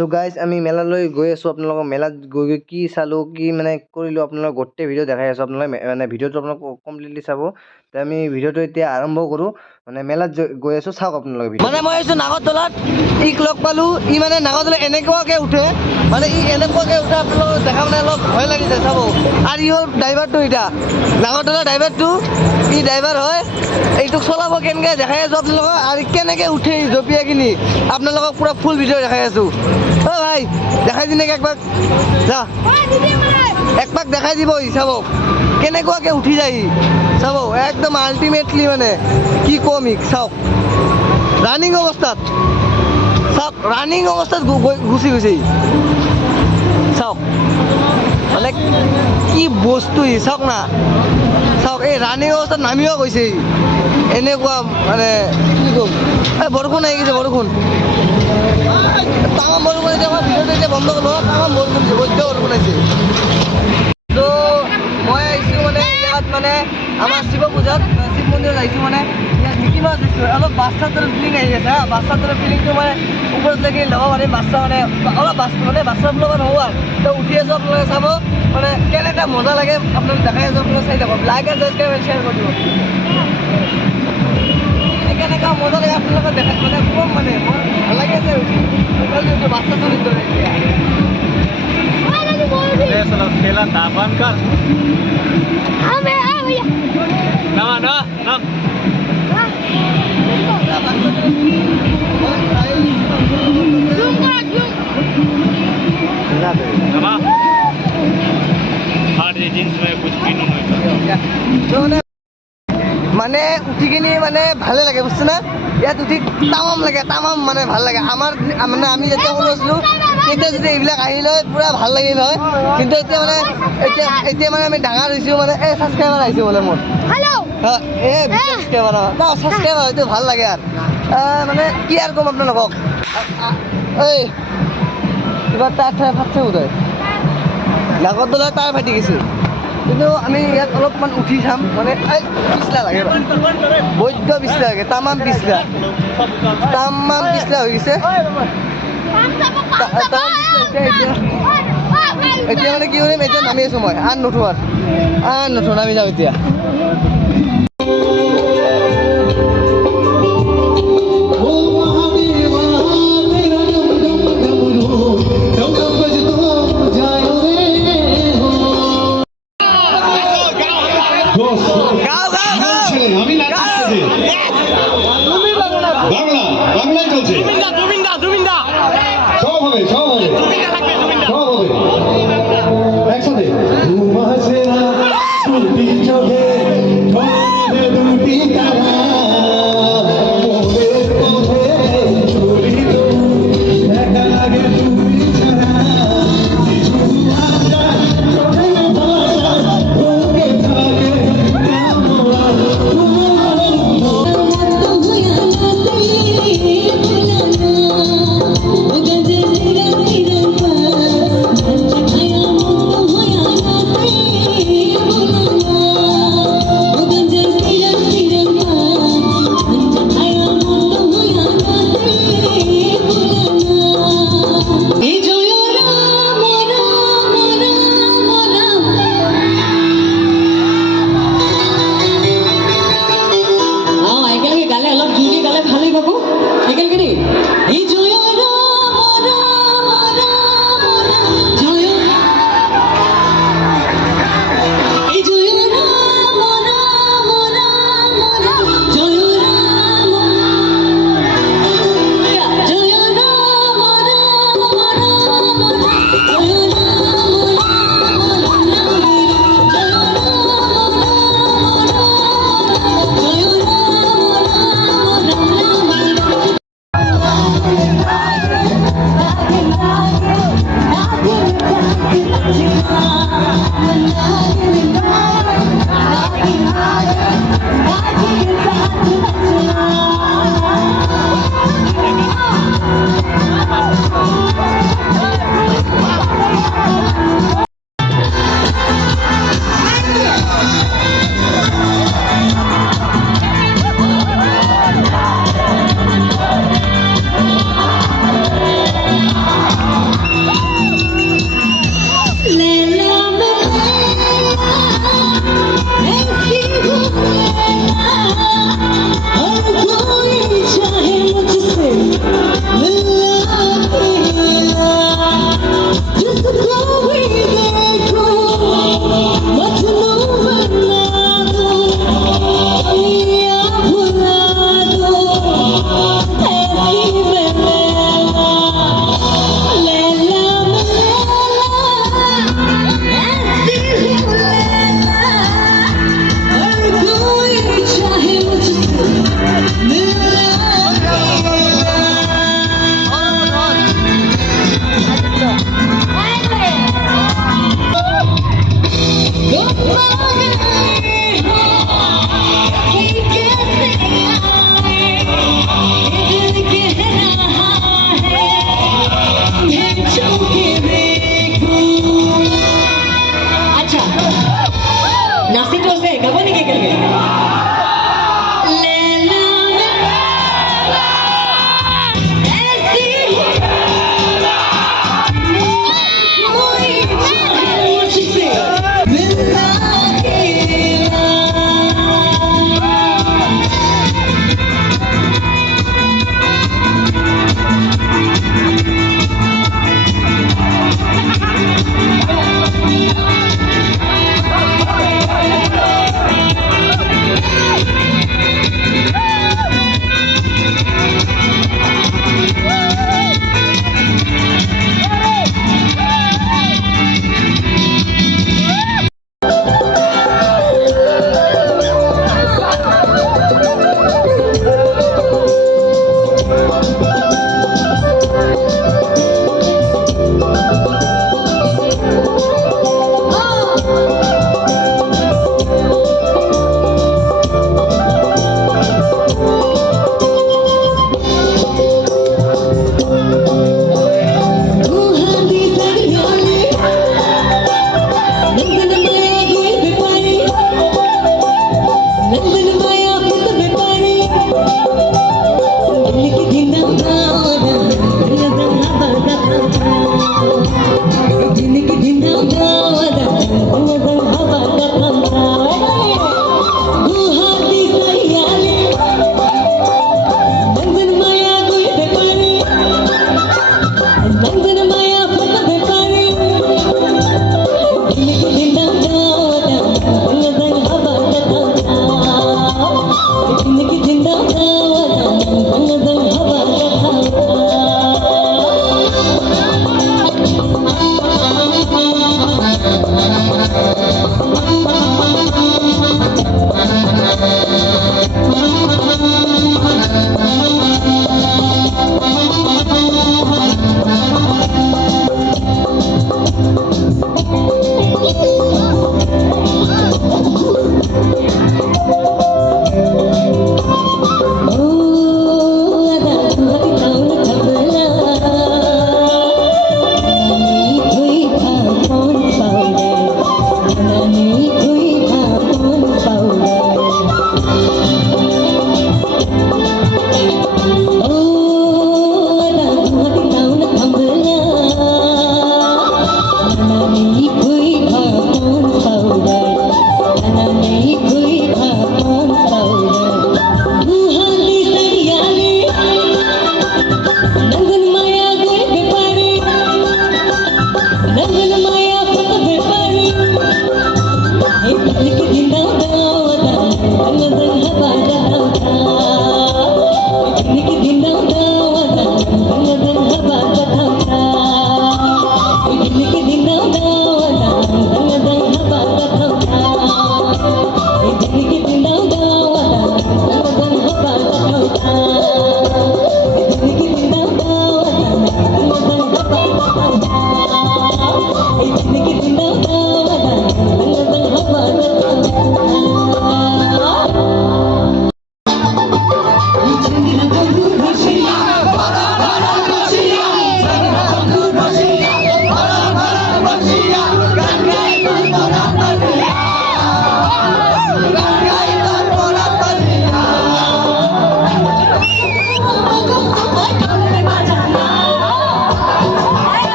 so guys আমি মেলালৈ গৈ আছোঁ আপোনালোকক মেলাত গৈ কি চালোঁ কি মানে কৰিলোঁ আপোনালোকক গোটেই ভিডিঅ' দেখাই আছোঁ আপোনালোকে মানে ভিডিঅ'টো আপোনালোক কমপ্লিটলি চাব তো আমি ভিডিঅ'টো এতিয়া আৰম্ভ কৰোঁ মানে মেলাত গৈ আছোঁ চাওক আপোনালোকে মানে মই আহিছোঁ নাগৰতলাত ইক লগ পালোঁ ই মানে নাগৰতলাত এনেকুৱাকৈ উঠে মানে ই এনেকুৱাকৈ উঠে আপোনালোকক দেখা মানে অলপ ভয় লাগিছে চাব আৰু ই হ'ল ড্ৰাইভাৰটো এতিয়া নাগৰতলা ড্ৰাইভাৰটো ই ড্ৰাইভাৰ হয় এইটোক চলাব কেনেকৈ দেখাই আছোঁ আপোনালোকক আৰু কেনেকৈ উঠে জঁপিয়াই কিনি আপোনালোকক পূৰা ফুল ভিডিঅ' দেখাই আছোঁ অ ভাই দেখাই দি নেকি একবাৰ যা একপাক দেখাই দিব চাব কেনেকুৱাকৈ উঠি যায় চাব একদম আল্টিমেটলি মানে কি কম ই চাওক ৰানিং অৱস্থাত চাওক ৰানিং অৱস্থাত গুচি গৈছে চাওক মানে কি বস্তু ই চাওক না চাওক এই ৰানিং অৱস্থাত নামিও গৈছে এনেকুৱা মানে কি ক'ম এই বৰষুণ আহি গৈছে বৰষুণ তামাম বৰষুণ আহিছে আমাৰ ভিডিঅ'টো এতিয়া বন্ধ কৰিলোঁ তামাম বৰষুণ দিছে বৈদ্য বৰষুণ আহিছে তো মই আহিছোঁ মানে ইয়াত মানে আমাৰ শিৱ পূজাত শিৱ মন্দিৰত আহিছোঁ মানে ইয়াত মিকি মাছ দিছোঁ অলপ বাচ্চাৰ দৰে ফিলিং আহি আছে হা বাচ্চাৰ দৰে ফিলিংটো মানে ওপৰত লাগি ল'ব পাৰিম বাচ্চা মানে অলপ বাচ্চা ল'ব নহ'ব আৰু তো উঠি আছোঁ আপোনালোকে চাব মানে কেনেকুৱা মজা লাগে আপোনালোকে দেখাই আছোঁ আপোনালোকে চাই থাকক লাইক আৰু ছাবস্ক্ৰাইব শ্বেয়াৰ কৰি দিব কেনেকুৱা মজা লাগে আপোনালোকে দেখা মানে কম মানে মই ভাল লাগি আছে বাচ্চা চলিত দৰে खेला तापमान कर ना ना ना जींस में कुछ भी नहीं মানে উঠি কিনি মানে ভালে লাগে বুঝছে না ইয়াত উঠি তামাম লাগে তামাম মানে ভাল লাগে আমাৰ মানে আমি যেতিয়া সৰু আছিলোঁ তেতিয়া যদি এইবিলাক আহিলে পূৰা ভাল লাগিল হয় কিন্তু এতিয়া মানে এতিয়া মানে আমি ডাঙৰ হৈছোঁ মানে এই ছাবস্ক্ৰাইবাৰ আহিছোঁ বোলে মোৰ এই ছাবস্ক্ৰাইবাৰ ছাবস্ক্ৰাইবাৰ হয়তো ভাল লাগে আৰু মানে কি আৰু ক'ম আপোনালোকক এই কিবা তাৰ ঠাই ফাটছে বোধহয় নাগৰতলা তাৰ ফাটি গৈছে কিন্তু আমি ইয়াত অলপমান উঠি চাম মানে পিছলা লাগে বৈদ্য পিছলা লাগে তামাম পিছলা হৈ গৈছে এতিয়া মানে কি কৰিম এতিয়া নামি আছোঁ মই নুঠো নামি যাওঁ এতিয়া একসাথে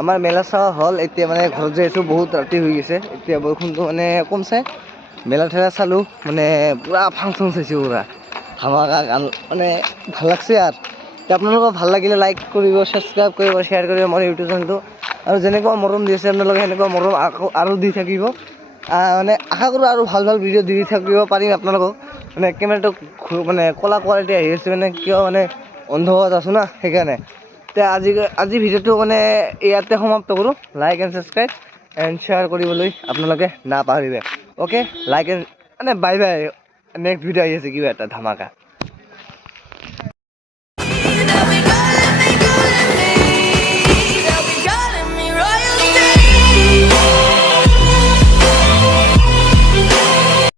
আমাৰ মেলা চোৱা হ'ল এতিয়া মানে ঘৰত যাই আছোঁ বহুত ৰাতি হৈ গৈছে এতিয়া বৰষুণটো মানে কমছে মেলা ঠেলা চালোঁ মানে পূৰা ফাংচন চাইছোঁ পূৰা ধামাকা গান মানে ভাল লাগছে আৰু এতিয়া আপোনালোকক ভাল লাগিলে লাইক কৰিব ছাবস্ক্ৰাইব কৰিব শ্বেয়াৰ কৰিব মোৰ ইউটিউব চেনেলটো আৰু যেনেকুৱা মৰম দি আছে আপোনালোকে সেনেকুৱা মৰম আৰু দি থাকিব মানে আশা কৰোঁ আৰু ভাল ভাল ভিডিঅ' দি থাকিব পাৰিম আপোনালোকক মানে কেমেৰাটো মানে ক'লা কোৱালিটি আহি আছে মানে কিয় মানে অন্ধকাৰত আছোঁ না সেইকাৰণে এতিয়া আজি ভিডিঅ'টো মানে ইয়াতে সমাপ্ত কৰোঁ like and subscribe and share কৰিবলৈ আপোনালোকে নাপাহৰিব অ'কে লাইক এণ্ড মানে বাই বাই নেক্সট ভিডিঅ' আহি আছে কিবা এটা ধামাকা